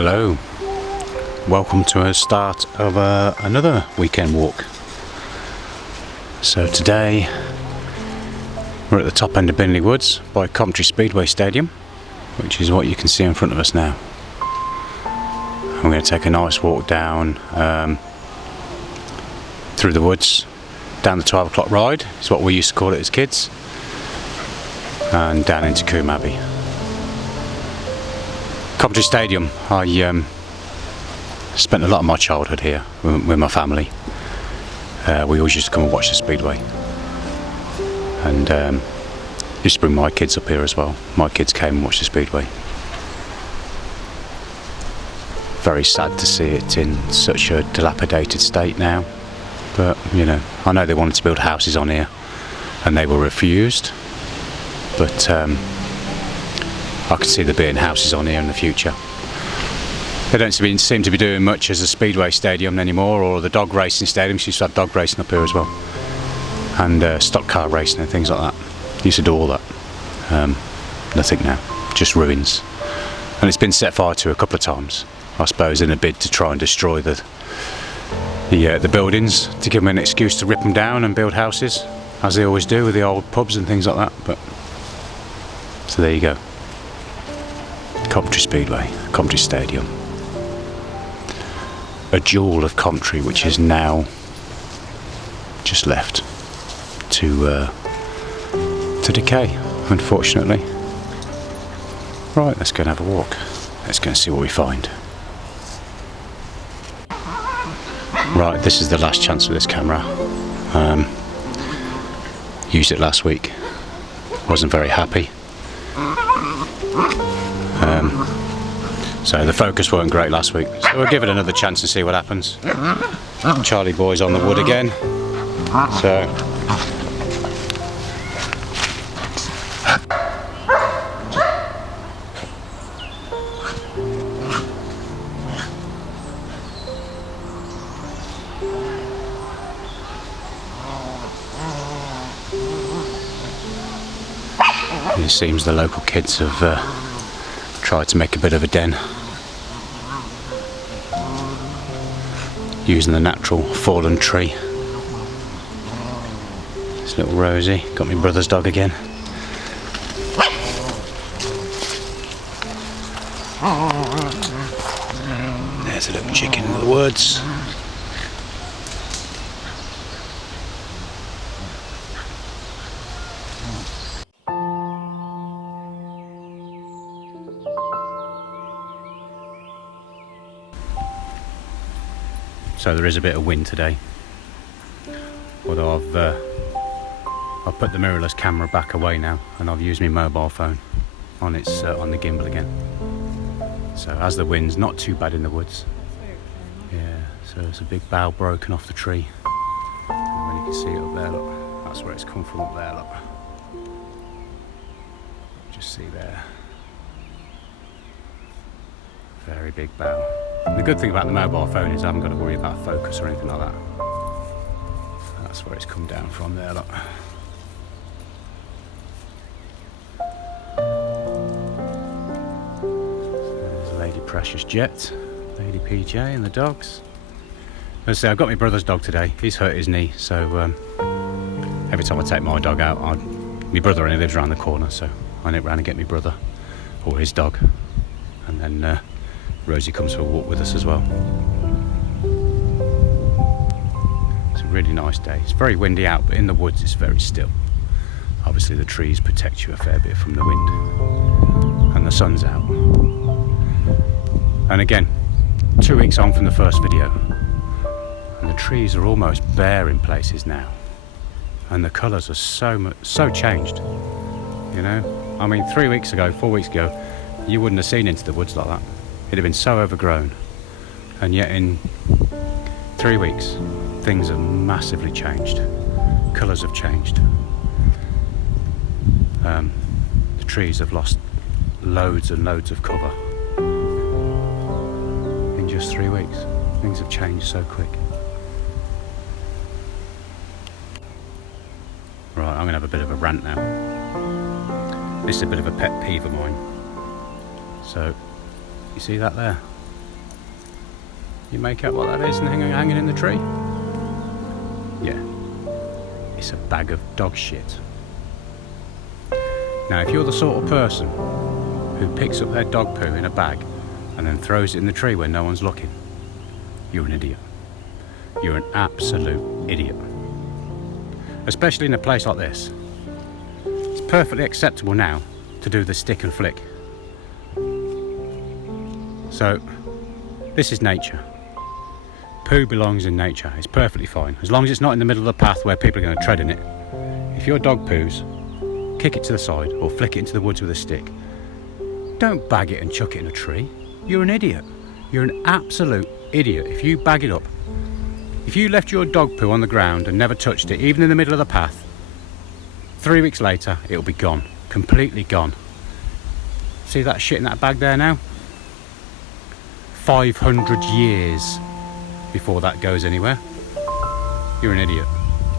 Hello, welcome to a start of another weekend walk. So today we're at the top end of Binley Woods by Combe Speedway Stadium, which is what you can see in front of us now. I'm going to take a nice walk down through the woods, down the 12 o'clock ride, is what we used to call it as kids, and down into Combe Abbey. Combe Stadium, I spent a lot of my childhood here with my family. We always used to come and watch the Speedway, and used to bring my kids up here as well. My kids came and watched the Speedway. Very sad to see it in such a dilapidated state now, but you know, I know they wanted to build houses on here and they were refused, but I can see there being houses on here in the future. They don't seem to be doing much as a Speedway Stadium anymore, or the dog racing stadiums. Used to have dog racing up here as well, and stock car racing and things like that. Used to do all that. Nothing now, just ruins. And it's been set fire to a couple of times, I suppose, in a bid to try and destroy the buildings, to give them an excuse to rip them down and build houses, as they always do with the old pubs and things like that. But so there you go. Combe Speedway, Combe Stadium. A jewel of Combe, which is now just left to decay, unfortunately. Right, let's go and have a walk. Let's go and see what we find. Right, this is the last chance with this camera. Used it last week. Wasn't very happy. So the focus weren't great last week, so we'll give it another chance and see what happens. Charlie boy's on the wood again, so it seems the local kids have tried to make a bit of a den using the natural fallen tree. This little Rosie, got my brother's dog again. There's a little chicken in the woods. So there is a bit of wind today, although I've put the mirrorless camera back away now, and I've used my mobile phone on the gimbal again. So as the wind's not too bad in the woods. Yeah, so there's a big bough broken off the tree. And when you can see it up there, look, that's where it's come from up there, look. Just see there. Very big bough. The good thing about the mobile phone is I haven't got to worry about focus or anything like that. That's where it's come down from there, look. So there's Lady Precious Jet, Lady PJ and the dogs. As I say, I've got my brother's dog today. He's hurt his knee, so every time I take my dog out, my brother only lives around the corner, so I nip round and get my brother or his dog, and then Rosie comes for a walk with us as well. It's a really nice day. It's very windy out, but in the woods it's very still. Obviously the trees protect you a fair bit from the wind, and the sun's out. And again, 2 weeks on from the first video, and the trees are almost bare in places now, and the colours are so changed. You know, I mean, 3 weeks ago, 4 weeks ago, you wouldn't have seen into the woods like that. It'd have been so overgrown, and yet in 3 weeks things have massively changed. Colours have changed. The trees have lost loads and loads of cover in just 3 weeks. Things have changed so quick. Right, I'm going to have a bit of a rant now. This is a bit of a pet peeve of mine. So, you see that there? You make out what that is and hanging in the tree? Yeah, it's a bag of dog shit. Now, if you're the sort of person who picks up their dog poo in a bag and then throws it in the tree when no one's looking, you're an idiot. You're an absolute idiot. Especially in a place like this. It's perfectly acceptable now to do the stick and flick. So, this is nature. Poo belongs in nature. It's perfectly fine. As long as it's not in the middle of the path where people are going to tread in it. If your dog poos, kick it to the side or flick it into the woods with a stick. Don't bag it and chuck it in a tree. You're an idiot. You're an absolute idiot if you bag it up. If you left your dog poo on the ground and never touched it, even in the middle of the path, 3 weeks later, it'll be gone. Completely gone. See that shit in that bag there now? 500 years before that goes anywhere. You're an idiot.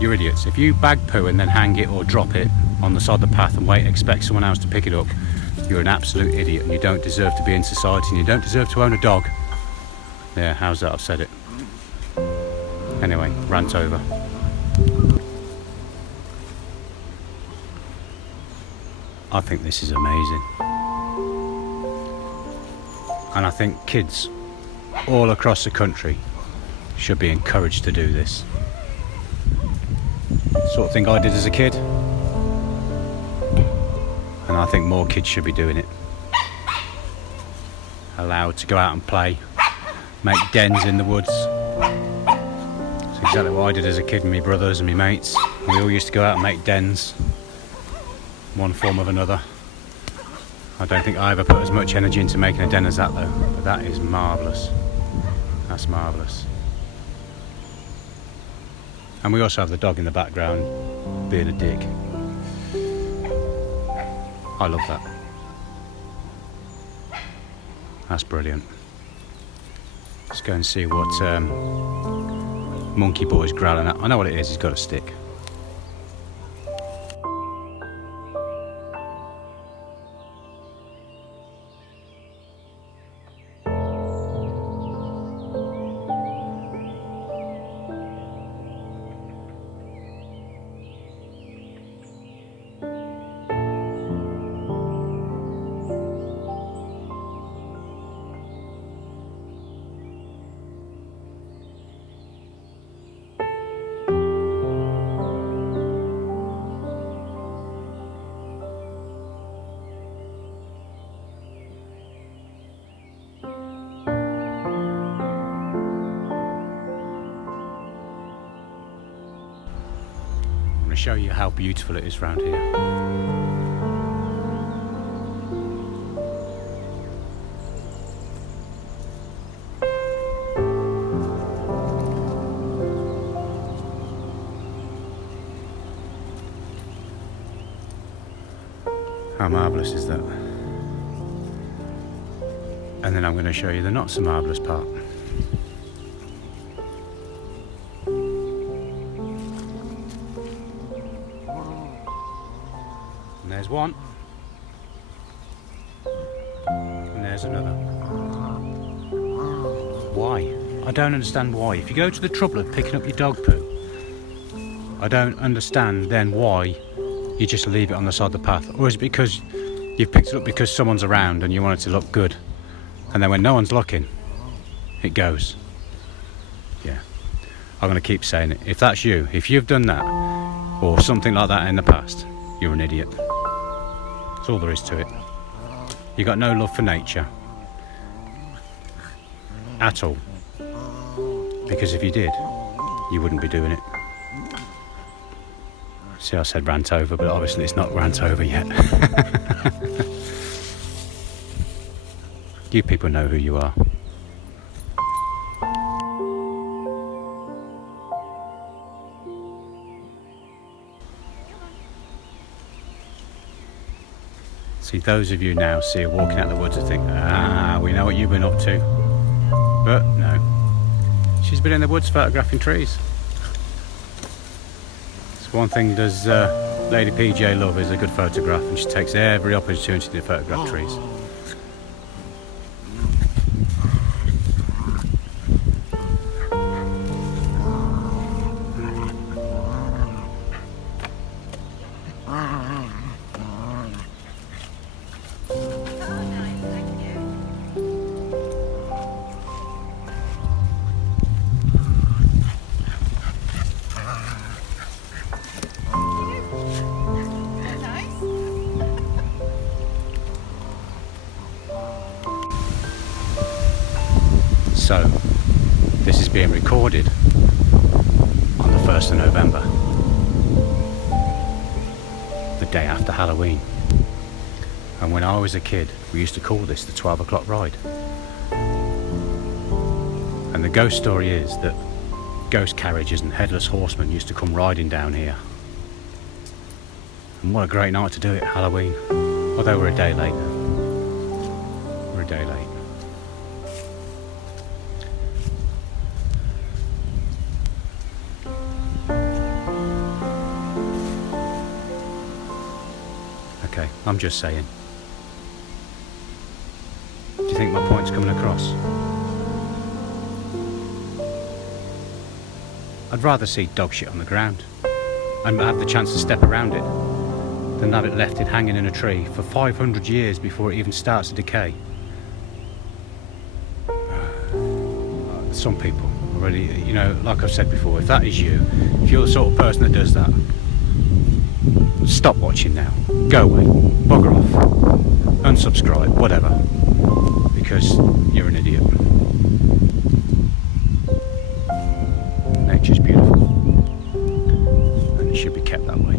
You're idiots. If you bag poo and then hang it or drop it on the side of the path and wait and expect someone else to pick it up, you're an absolute idiot and you don't deserve to be in society and you don't deserve to own a dog. There, how's that? I've said it. Anyway, rant over. I think this is amazing. And I think kids all across the country should be encouraged to do this. Sort of thing I did as a kid. And I think more kids should be doing it. Allowed to go out and play, make dens in the woods. It's exactly what I did as a kid with my brothers and my mates. We all used to go out and make dens, one form or another. I don't think I ever put as much energy into making a den as that though, but that is marvellous. That's marvellous. And we also have the dog in the background being a dick. I love that. That's brilliant. Let's go and see what Monkey Boy's growling at. I know what it is, he's got a stick. Show you how beautiful it is around here. How marvellous is that? And then I'm going to show you the not so marvellous part. And there's one, and there's another. Why? I don't understand why. If you go to the trouble of picking up your dog poo, I don't understand then why you just leave it on the side of the path. Or is it because you've picked it up because someone's around and you want it to look good, and then when no one's looking, it goes? Yeah, I'm going to keep saying it. If that's you, if you've done that or something like that in the past, you're an idiot. That's all there is to it. You got no love for nature at all, because if you did, you wouldn't be doing it. See, I said rant over, but obviously it's not rant over yet. You people know who you are. See, those of you now see her walking out the woods and think, we know what you've been up to. But no, she's been in the woods photographing trees. It's one thing does Lady PJ love, is a good photograph, and she takes every opportunity to photograph trees. recorded on the 1st of November, the day after Halloween. And when I was a kid, we used to call this the 12 o'clock ride. And the ghost story is that ghost carriages and headless horsemen used to come riding down here. And what a great night to do it, Halloween. Although we're a day late. We're a day late. Okay, I'm just saying. Do you think my point's coming across? I'd rather see dog shit on the ground and have the chance to step around it than have it left it hanging in a tree for 500 years before it even starts to decay. Some people already, you know, like I've said before, if that is you, if you're the sort of person that does that, stop watching now. Go away. Bugger off. Unsubscribe. Whatever. Because you're an idiot. Nature's beautiful. And it should be kept that way.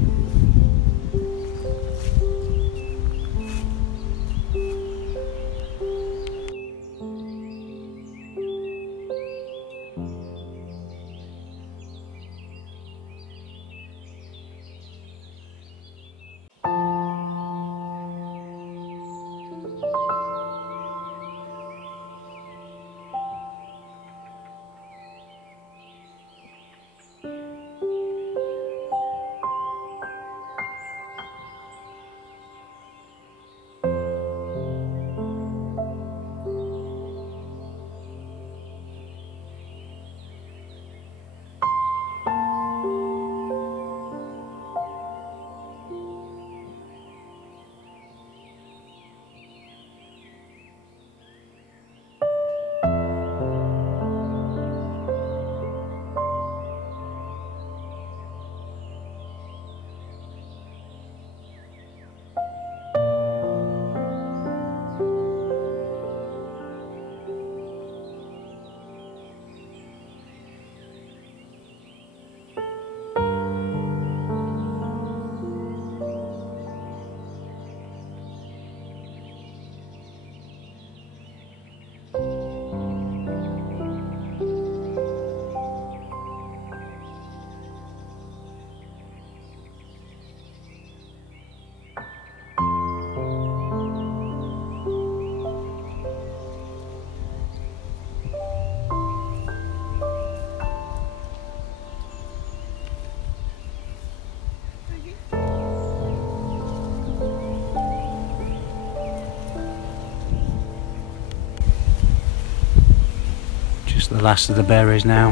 The last of the berries now.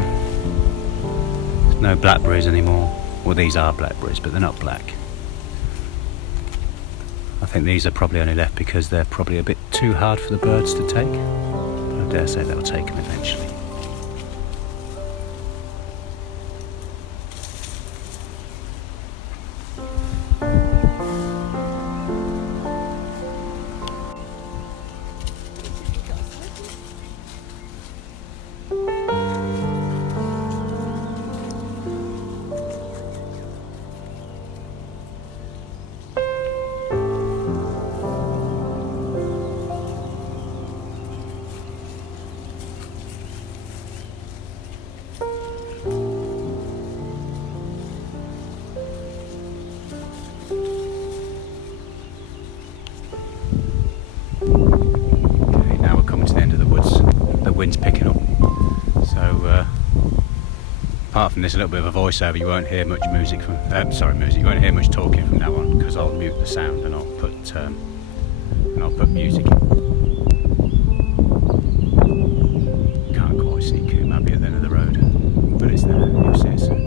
There's no blackberries anymore. Well, these are blackberries, but they're not black. I think these are probably only left because they're probably a bit too hard for the birds to take. But I dare say they'll take them eventually. Wind's picking up, so apart from this little bit of a voiceover, you won't hear much music from you won't hear much talking from now on, because I'll mute the sound and I'll put music in. Can't quite see Combe Abbey at the end of the road, but it's there. You'll see it soon.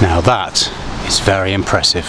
Now that is very impressive.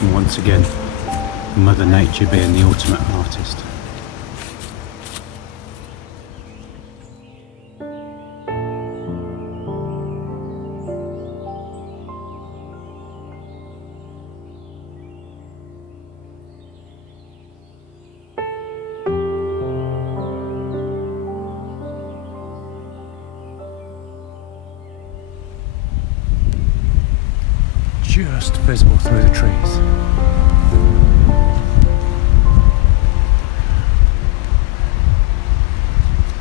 And once again, Mother Nature being the ultimate artist. Just visible through the trees.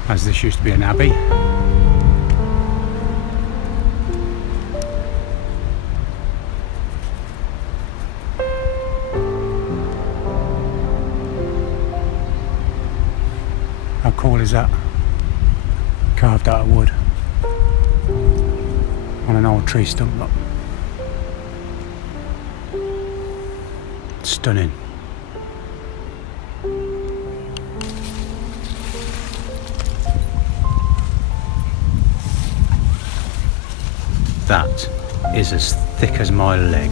As this used to be an abbey. How cool is that? Carved out of wood on an old tree stump. Look. Stunning. That is as thick as my leg.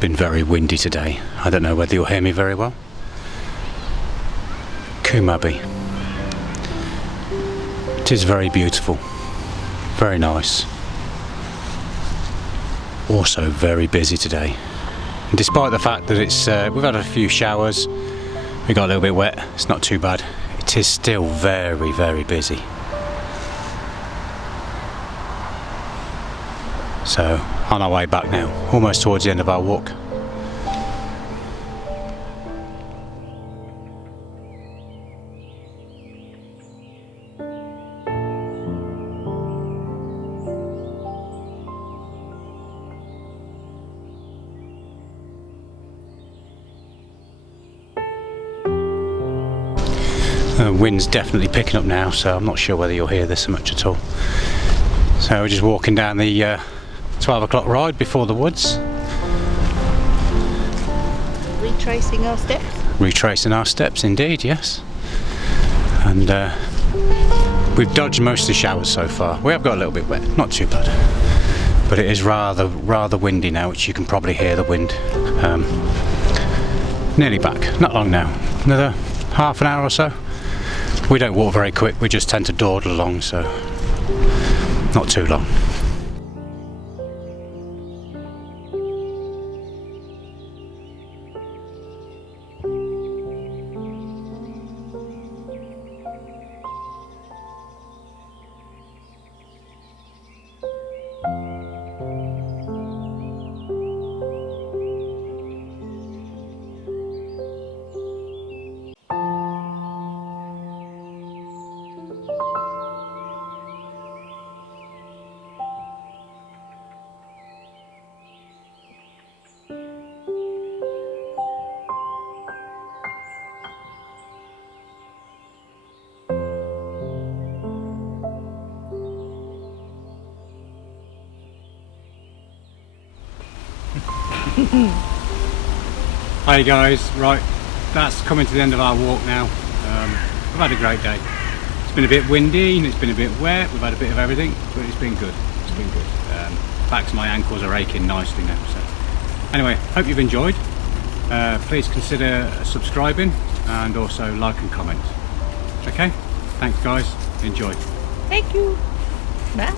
Been very windy today. I don't know whether you'll hear me very well. Combe Abbey. It is very beautiful, very nice. Also very busy today. And despite the fact that it's we've had a few showers, we got a little bit wet. It's not too bad. It is still very, very busy. So, on our way back now, almost towards the end of our walk. Wind's definitely picking up now, so I'm not sure whether you'll hear this so much at all. So we're just walking down the 12 o'clock ride before the woods. Retracing our steps? Retracing our steps, indeed, yes. And we've dodged most of the showers so far. We have got a little bit wet, not too bad. But it is rather windy now, which you can probably hear the wind. Nearly back, not long now. Another half an hour or so. We don't walk very quick, we just tend to dawdle along, so not too long. Hi guys, right, that's coming to the end of our walk now. We've had a great day. It's been a bit windy and it's been a bit wet, we've had a bit of everything, but it's been good. It's been good. In fact, my ankles are aching nicely now, so Anyway, hope you've enjoyed. Please consider subscribing and also like and comment. Okay, thanks guys, enjoy. Thank you. Bye.